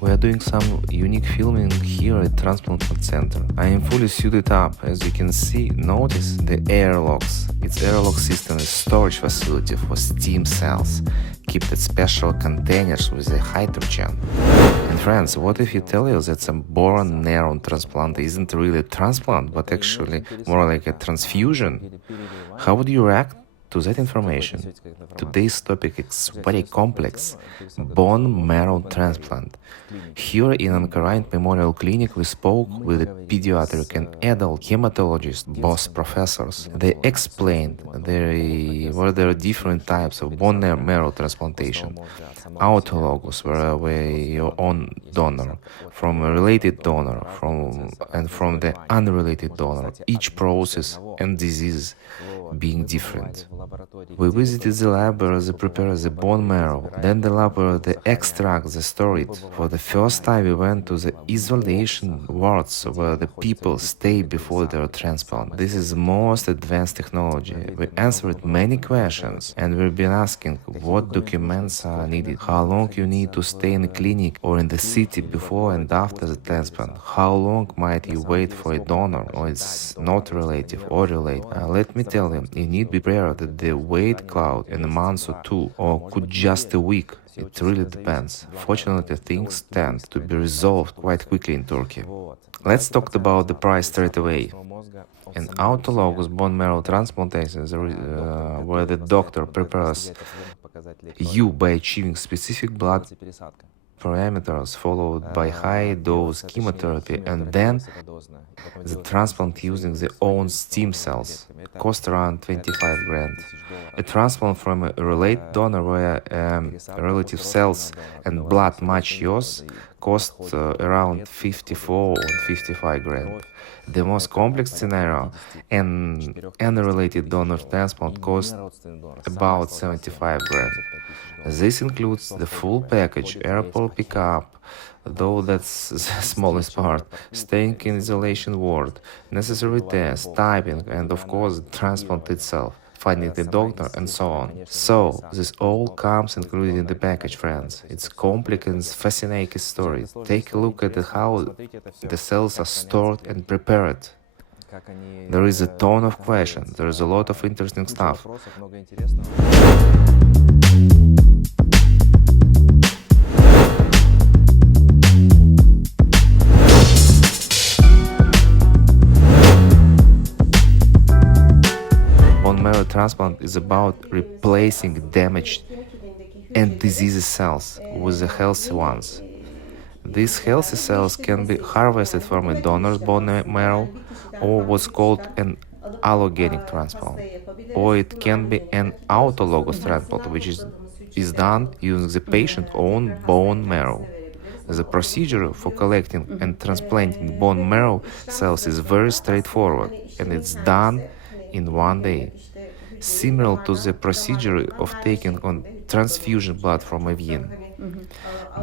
We are doing some unique filming here at Transplant Center. I am fully suited up. As you can see, notice the airlocks. Its airlock system is storage facility for stem cells, kept at special containers with a hydrogen. And friends, what if you tell you that a bone marrow transplant isn't really a transplant, but actually more like a transfusion? How would you react to that information? Today's topic is very complex: bone marrow transplant. Here in Ankara Memorial Clinic, we spoke with a pediatric and adult hematologists, both professors. They explained there are different types of bone marrow transplantation. Autologous, where your own donor, from a related donor, from the unrelated donor, each process and disease being different. We visited the lab where they prepare the bone marrow, then the lab where they extract the storage. For the first time we went to the isolation wards where the people stay before their transplant. This is the most advanced technology. We answered many questions and we've been asking what documents are needed, how long you need to stay in the clinic or in the city before and after the transplant, how long might you wait for a donor or it's not relative or related. Let me tell you, you need to be prepared that the wait cloud in a month or two, or could just a week. It really depends. Fortunately, things tend to be resolved quite quickly in Turkey. Let's talk about the price straight away. An autologous bone marrow transplantation is where the doctor prepares you by achieving specific blood parameters followed by high-dose chemotherapy, and then the transplant using their own stem cells cost around 25 grand. A transplant from a related donor where relative cells and blood match yours cost around 54 or 55 grand. The most complex scenario, an unrelated donor transplant costs about 75 grand. This includes the full package: airport pickup, though that's the smallest part, staying in isolation ward, necessary tests, typing, and of course the transplant itself, finding the doctor, and so on. So, this all comes included in the package, friends. It's complex and fascinating story. Take a look at how the cells are stored and prepared. There is a ton of questions, there is a lot of interesting stuff. Bone marrow transplant is about replacing damaged and diseased cells with the healthy ones. These healthy cells can be harvested from a donor's bone marrow, or what's called an allogenic transplant, or it can be an autologous transplant, which is done using the patient's own bone marrow. The procedure for collecting and transplanting bone marrow cells is very straightforward, and it's done in one day, similar to the procedure of taking on transfusion blood from a vein.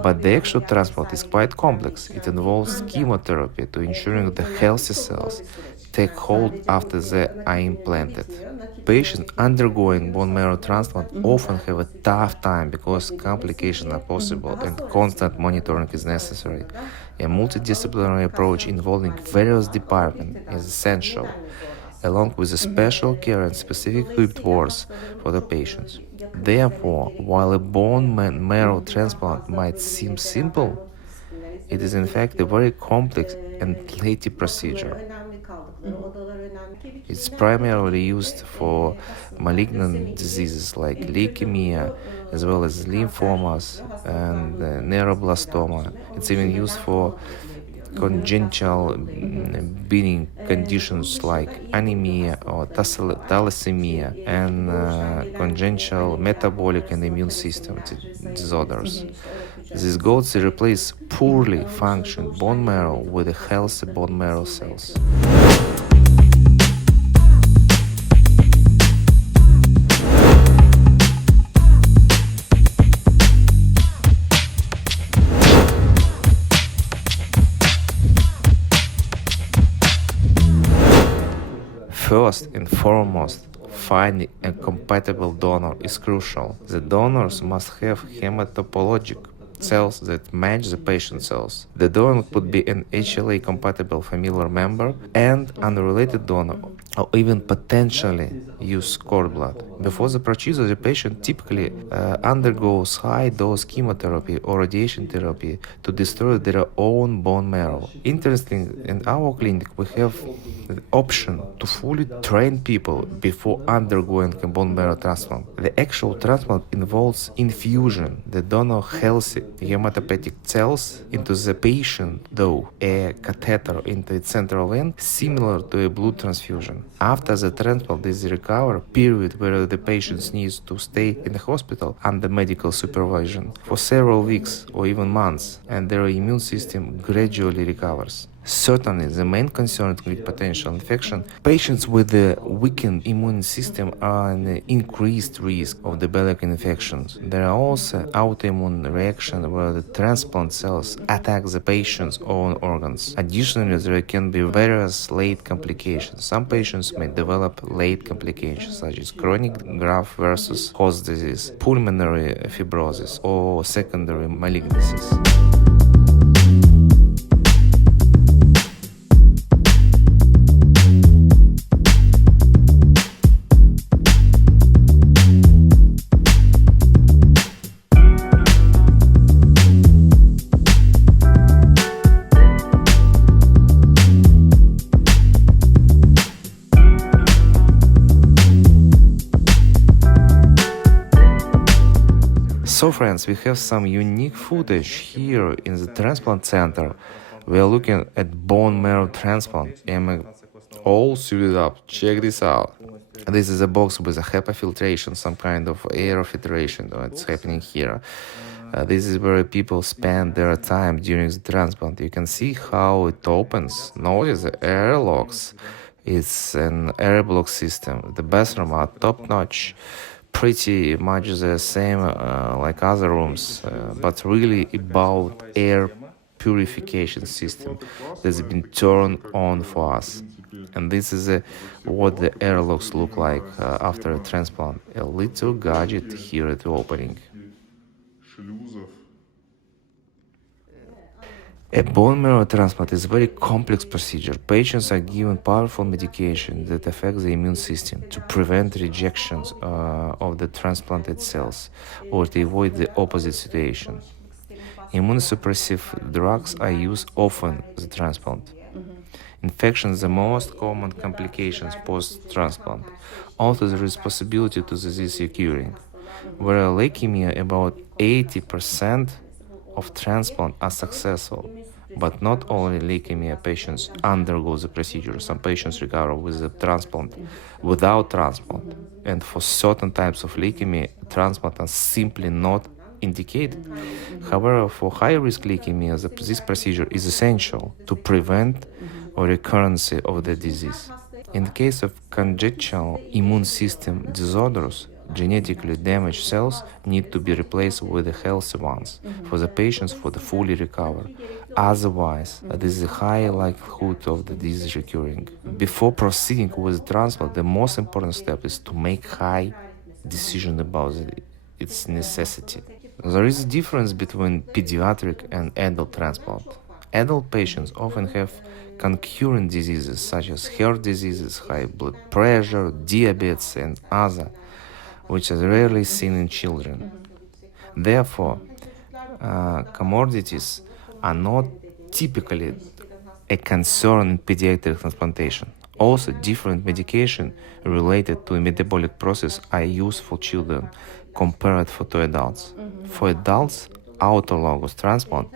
But the actual transplant is quite complex. It involves chemotherapy to ensuring the healthy cells take hold after they are implanted. Patients undergoing bone marrow transplant often have a tough time because complications are possible and constant monitoring is necessary. A multidisciplinary approach involving various departments is essential, along with the special care and specific equipped wards for the patients. Therefore, while a bone marrow transplant might seem simple, it is in fact a very complex and lengthy procedure. It's primarily used for malignant diseases like leukemia, as well as lymphomas and neuroblastoma. It's even used for congenital benign conditions like anemia or thalassemia and congenital metabolic and immune system disorders. This goes to replace poorly functioning bone marrow with healthy bone marrow cells. First and foremost, finding a compatible donor is crucial. The donors must have hematologic cells that match the patient cells. The donor could be an HLA-compatible familial member and unrelated donor, or even potentially use cord blood. Before the procedure, the patient typically undergoes high-dose chemotherapy or radiation therapy to destroy their own bone marrow. Interesting, in our clinic, we have the option to fully train people before undergoing a bone marrow transplant. The actual transplant involves infusion the donor healthy hematopoietic cells into the patient, though a catheter into its central vein, similar to a blood transfusion. After the transplant is the recovery period where the patient needs to stay in the hospital under medical supervision for several weeks or even months, and their immune system gradually recovers. Certainly, the main concern with potential infection, patients with a weakened immune system are an increased risk of developing infections. There are also autoimmune reactions where the transplant cells attack the patient's own organs. Additionally, there can be various late complications. Some patients may develop late complications such as chronic graft versus host disease, pulmonary fibrosis, or secondary malignancies. So friends, we have some unique footage here in the transplant center. We are looking at bone marrow transplant. I'm all suited up. Check this out. This is a box with a HEPA filtration, some kind of air filtration that's happening here. This is where people spend their time during the transplant. You can see how it opens. Notice the airlocks. It's an air block system. The bathroom are top-notch, pretty much the same like other rooms, but really about air purification system that's been turned on for us. And this is what the airlocks look like after a transplant. A little gadget here at the opening. A bone marrow transplant is a very complex procedure. Patients are given powerful medication that affect the immune system to prevent rejections of the transplanted cells or to avoid the opposite situation. Immunosuppressive drugs are used often in the transplant. Infections are the most common complications post-transplant. Also, there is possibility to disease recurring. Where leukemia, about 80% of transplant are successful, but not only leukemia patients undergo the procedure. Some patients recover with the transplant, without transplant, and for certain types of leukemia, transplant are simply not indicated. However, for high-risk leukemia, this procedure is essential to prevent a recurrence of the disease. In the case of congenital immune system disorders, genetically damaged cells need to be replaced with the healthy ones for the patients for the fully recover. Otherwise, there is a high likelihood of the disease recurring. Before proceeding with transplant, the most important step is to make high decision about its necessity. There is a difference between pediatric and adult transplant. Adult patients often have concurrent diseases such as heart diseases, high blood pressure, diabetes, and other, which is rarely seen in children. Therefore, comorbidities are not typically a concern in pediatric transplantation. Also, different medication related to a metabolic process are used for children compared to adults. For adults, autologous transplant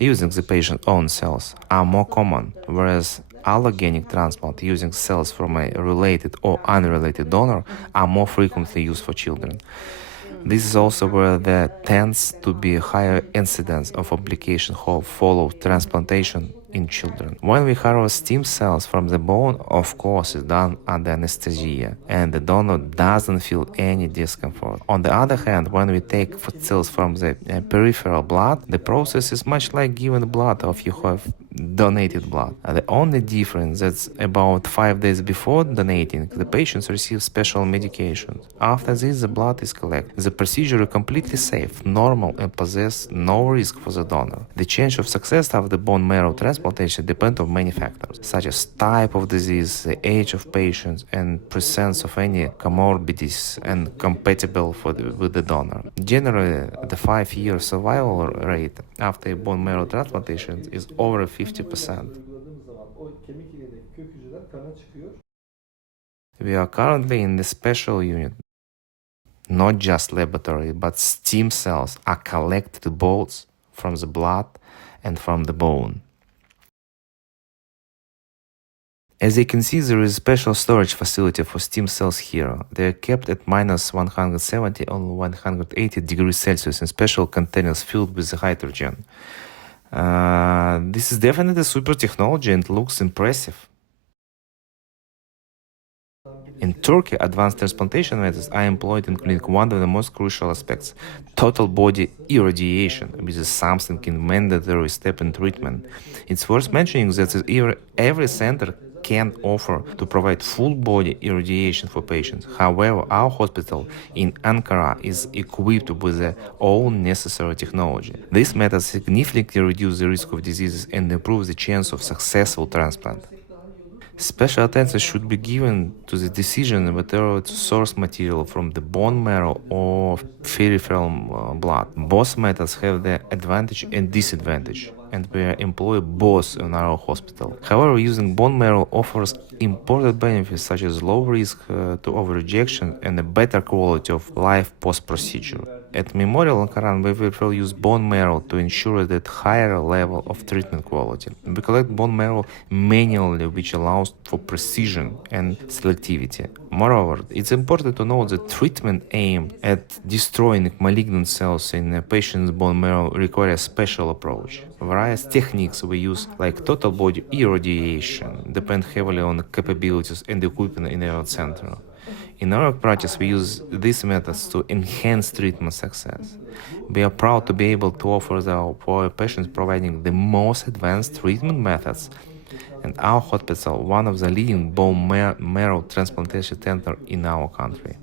using the patient's own cells are more common, whereas allogenic transplant using cells from a related or unrelated donor are more frequently used for children. This is also where there tends to be a higher incidence of complications follow transplantation in children. When we harvest stem cells from the bone, of course, it's done under anesthesia, and the donor doesn't feel any discomfort. On the other hand, when we take cells from the peripheral blood, the process is much like giving blood if you have donated blood. The only difference that's about 5 days before donating, the patients receive special medications. After this, the blood is collected. The procedure is completely safe, normal, and possesses no risk for the donor. The chance of success of the bone marrow transplantation depends on many factors, such as type of disease, the age of patients, and presence of any comorbidities and compatible with the donor. Generally, the 5-year survival rate after bone marrow transplantation is over 50%. We are currently in the special unit. Not just laboratory, but stem cells are collected both from the blood and from the bone. As you can see, there is a special storage facility for stem cells here. They are kept at minus 170 or 180 degrees Celsius in special containers filled with hydrogen. This is definitely super technology and looks impressive. In Turkey, advanced transplantation methods are employed, including one of the most crucial aspects, total body irradiation, which is something in mandatory step in treatment. It's worth mentioning that every center can offer to provide full body irradiation for patients. However, our hospital in Ankara is equipped with all necessary technology. This method significantly reduces the risk of diseases and improves the chance of successful transplant. Special attention should be given to the decision whether to source material from the bone marrow or peripheral blood. Both methods have their advantage and disadvantage, and we employ both in our hospital. However, using bone marrow offers important benefits such as low risk to overrejection and a better quality of life post-procedure. At Memorial Ankara, we will use bone marrow to ensure that higher level of treatment quality. We collect bone marrow manually, which allows for precision and selectivity. Moreover, it's important to note that treatment aimed at destroying malignant cells in a patient's bone marrow requires a special approach. Various techniques we use, like total body irradiation, depend heavily on the capabilities and equipment in our center. In our practice, we use these methods to enhance treatment success. We are proud to be able to offer for our patients providing the most advanced treatment methods, and our hospital, one of the leading bone marrow transplantation centers in our country.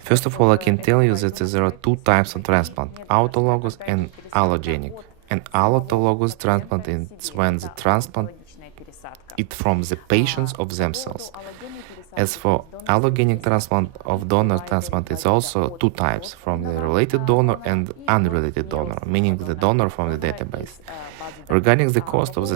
First of all, I can tell you that there are two types of transplant, autologous and allogenic. An autologous transplant is when the transplant is from the patients of themselves. As for allogenic transplant of donor transplant, it's also two types, from the related donor and unrelated donor, meaning the donor from the database. Regarding the cost of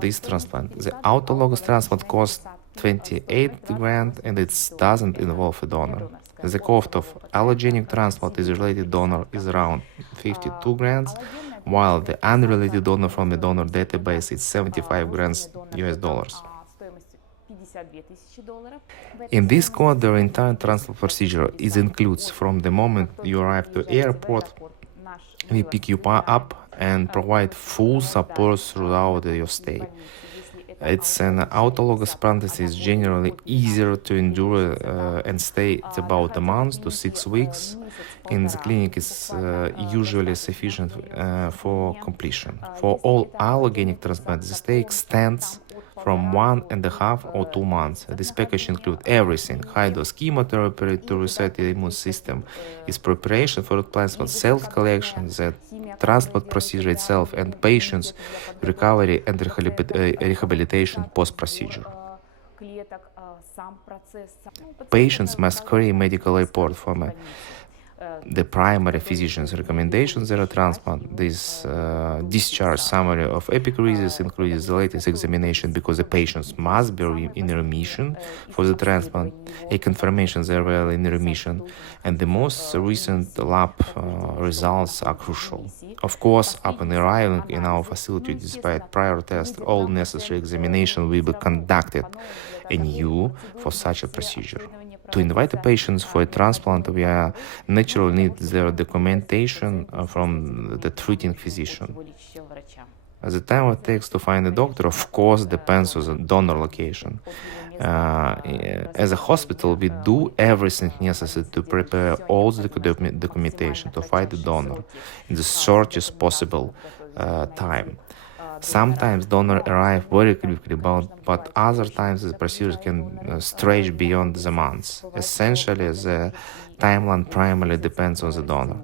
this transplant, the autologous transplant costs 28 grand and it doesn't involve a donor. The cost of allogenic transplant is related donor is around 52 grand, while the unrelated donor from the donor database is 75 grand US dollars. In this code, the entire transplant procedure includes from the moment you arrive to airport. We pick you up and provide full support throughout your stay. It's an autologous practice is generally easier to endure and stay. It's about a month to 6 weeks. In the clinic, it's usually sufficient for completion. For all allogenic transplants, the stay extends from 1.5 or 2 months. This package includes everything: high-dose chemotherapy to reset the immune system, its preparation for transplant, cell collection, the transplant procedure itself, and patients' recovery and rehabilitation post-procedure. Patients must carry a medical report from the primary physician's recommendations at a transplant. This discharge summary of epicrizis includes the latest examination because the patients must be in remission for the transplant, a confirmation they were in remission, and the most recent lab results are crucial. Of course, upon arriving in our facility, despite prior test, all necessary examination will be conducted anew for such a procedure. To invite the patients for a transplant, we naturally need their documentation from the treating physician. The time it takes to find a doctor, of course, depends on the donor location. As a hospital, we do everything necessary to prepare all the documentation to find the donor in the shortest possible time. Sometimes donor arrive very quickly, but other times the procedure can stretch beyond the months. Essentially, the timeline primarily depends on the donor.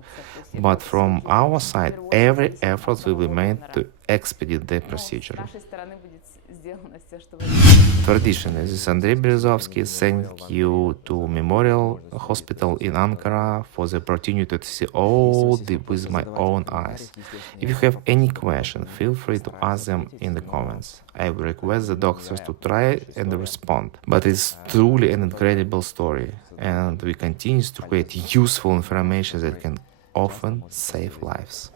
But from our side, every effort will be made to expedite the procedure. Traditionally, this Andrei Berezovsky thank you to Memorial Hospital in Ankara for the opportunity to see all with my own eyes. If you have any question, feel free to ask them in the comments. I will request the doctors to try and respond. But it's truly an incredible story, and we continue to create useful information that can often save lives.